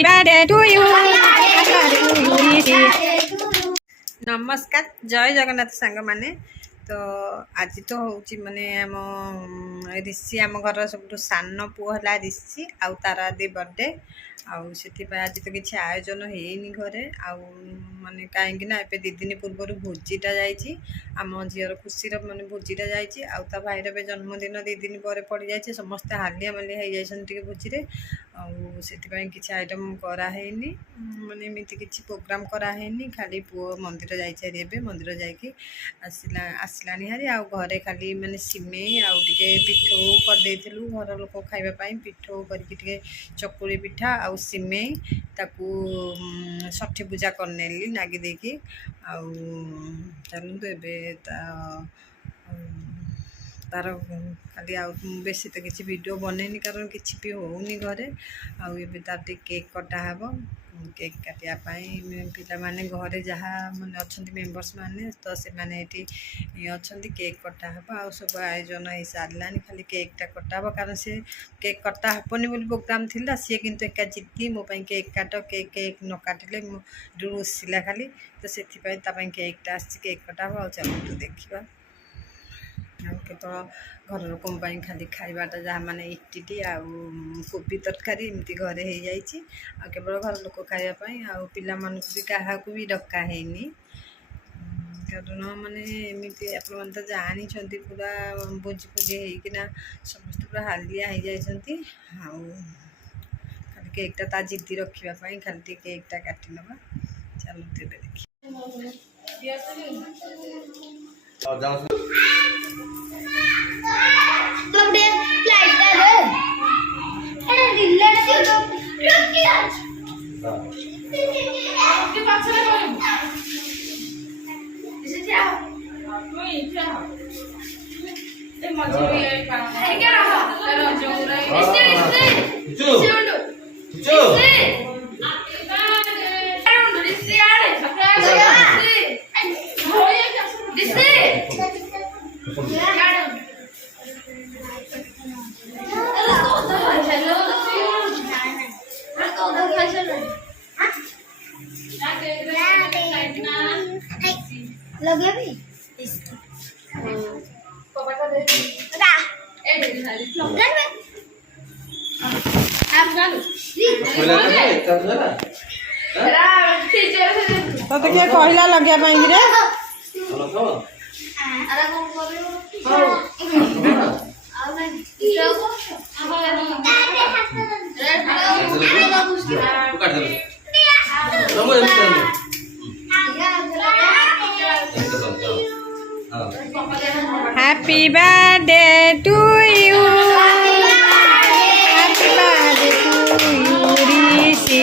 Happy birthday to you. नमस्कार जय जगन्नाथ सांग माने तो आज तो हूँ माने आम ऋषि आम घर सब सान पुओ है ऋषि आउ तार आदि बर्थडे आउ से आज तो किसी आयोजन होनी घरे आउ माने कहीं ना ए दी दिन पूर्व भोजीटा जाइए आम झीर खुशी माने भोजीटा जाइए आउ ता भाईर भी जन्मदिन दी दिन पर पड़ जाए समस्ते हालिया मालिया हो जाए भोजी से किसी आइटम करानी माने एमती किसी प्रोग्राम करानी खाली पुओ मंदिर जाइए मंदिर जाकि आसला हारी आ घरे खाली माने सिमेई आउ टे पिठो करदेलु घर लोक खावाई पिठो करके चकुली पिठा आउ सिमेई ताकू षठी पूजा करनेली नागी देकी आउ चलतु ए तार खाली आ बेसी तो किसी वीडियो बनैनी कारण किसी भी होनी घरे आउ तार केक कटा हे केक काटापी पिला माने घरे जहाँ माने अच्छा मेम्बर्स माने तो से माने अच्छा केक कटा हे आ सब आयोजन हो सारा खाली केकटा कटा हे कारण से केक कटा हेनी बोली प्रोग्राम थिला सी किंतु एका जिद्दी मो केक काट केक केक न काटिले रुसिला खाली तो से केकटा आस केक कटा हे चलते देखा केवल घर लोक खाली खावाटा जहाँ माने इटी कोबी तरकारी एमती घरे हो जाए केवल घर लोक खावाई आउ पिला मानक भी क्या भी डका हैनी कारण माने एमती आप तो जानी पूरा भोजी भोजी होना समस्त पूरा हालिया हो जाती खाली केकटा ता जिद्दी रखापी खाली केकटा काटि नवा चलते देखिए लगे भी तो क्या कहला लगे happy birthday to you happy birthday to you Rishi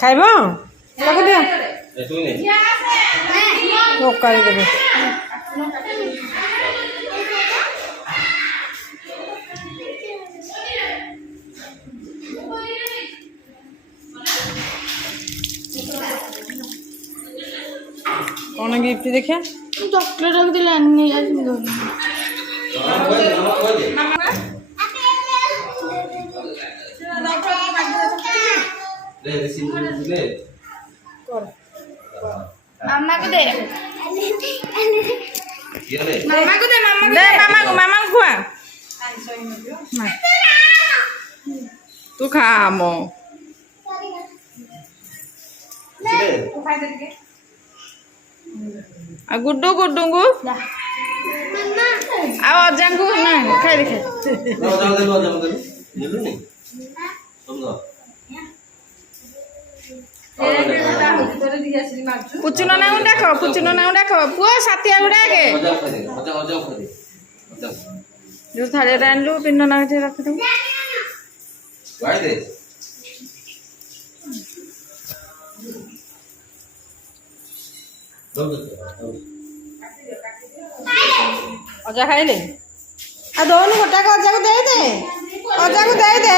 खाइब देवे कौन गिफ्ट देखिए चॉकलेट रख दिला नहीं आज मामा को दे मामा को दे मामा को खुआ तू खा मो आ गुड्डू गुड्डू को आ अजा को ना खाई देखे पुचुन ना डाक पुचुन ना डाक पुओ साथी गुड़ाके जो थाली आनलु पिंड ना रखिद ଅଜା ଖାଇଲେ ଆଉ ଦଉନୁ ଗୋଟାକ ଅଜାକୁ ଦେଇଦେ ଅଜାକୁ ଦେଇଦେ